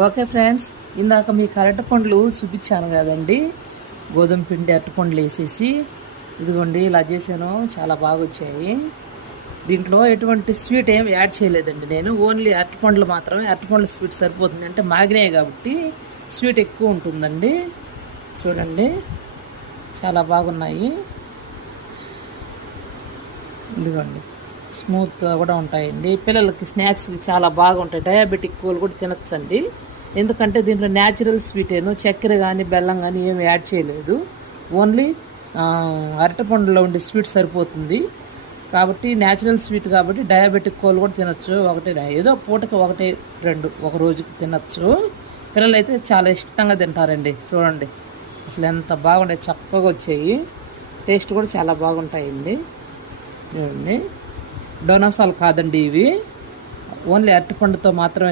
Okay friends, ఇందాక మీకు అరటిపండ్లు చూపించాను కదండి. గోధుమ పిండి అరటిపండ్లు వేసేసి ఇదిగోండి ఇలా చేశాను. చాలా బాగా వచ్చాయి. దీంట్లో ఎటువంటి స్వీట్ ఏం యాడ్ చేయలేదండి నేను. ఓన్లీ అరటిపండ్లు మాత్రమే. అరటిపండ్ల స్వీట్ సరిపోతుంది, అంటే మాగినాయి కాబట్టి స్వీట్ ఎక్కువ ఉంటుందండి. చూడండి చాలా బాగున్నాయి. ఇదిగోండి స్మూత్గా కూడా ఉంటాయండి. పిల్లలకి స్నాక్స్కి చాలా బాగుంటాయి. డయాబెటిక్ వాళ్ళు కూడా తినచ్చండి. ఎందుకంటే దీంట్లో న్యాచురల్ స్వీటేను, చక్కెర కానీ బెల్లం కానీ ఏమి యాడ్ చేయలేదు. ఓన్లీ అరటిపండులో ఉండే స్వీట్ సరిపోతుంది కాబట్టి న్యాచురల్ స్వీట్ కాబట్టి డయాబెటిక్ వాళ్ళు కూడా తినచ్చు. ఏదో పూటకి ఒకటి రెండు ఒక రోజుకి తినచ్చు. పిల్లలు అయితే చాలా ఇష్టంగా తింటారండి. చూడండి అసలు ఎంత బాగుంటాయి, చక్కగా వచ్చాయి. టేస్ట్ కూడా చాలా బాగుంటాయండి. చూడండి డోనాసాలు కాదండి ఇవి, ఓన్లీ అరటిపండుతో మాత్రమే